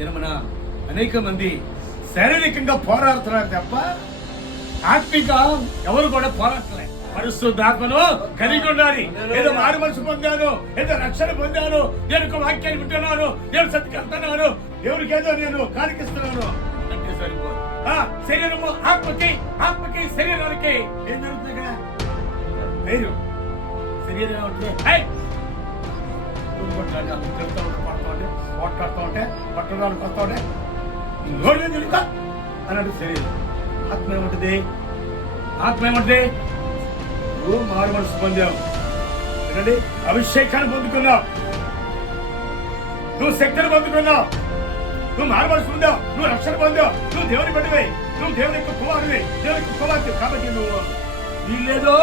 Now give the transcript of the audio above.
దినమున అనేక మంది శారీరకంగా పోరాడుతున్నారు తప్ప ఆత్మిక ఎవరు కూడా పోరాడలే. పరిశుద్ధాత్మను కలిగి ఉండాలి. ఏదో మారు మనసు పొందాను, ఏదో రక్షణ పొందాను, నేను వాక్యాన్ని వింటున్నాను, నేను సత్కెళ్తున్నాను, దేవుడికి ఏదో నేను కానికిస్తున్నాను అంటే సరిపోదు. శరీరము ఆత్మకి శరీరానికి ఏం జరుగుతుంది ఇక్కడ? వేరు శరీరం ఉంటుంది. తిరుగుతూ ఉంటే పడుతూ ఉంటే పోట్లాడుతూ ఉంటే పట్టడానికి వస్తూ ఉంటే నోడిగా తిరుగుతా అన్నట్టు శరీరం. ఆత్మ ఏముంటుంది? నువ్వు మారు మనసు పొందావు, ఏంటంటే అభిషేకాన్ని పొందుకున్నావు, నువ్వు శక్తిని పొందుకున్నావు, నువ్వు మారు మనసు పొందావు, నువ్వు రక్షణ పొందావు, నువ్వు దేవుని బిడ్డవే, నువ్వు దేవుని యొక్క కుమారుడివి, దేవుని యొక్క కుమార్తె. కాబట్టి నువ్వు వీళ్ళేదో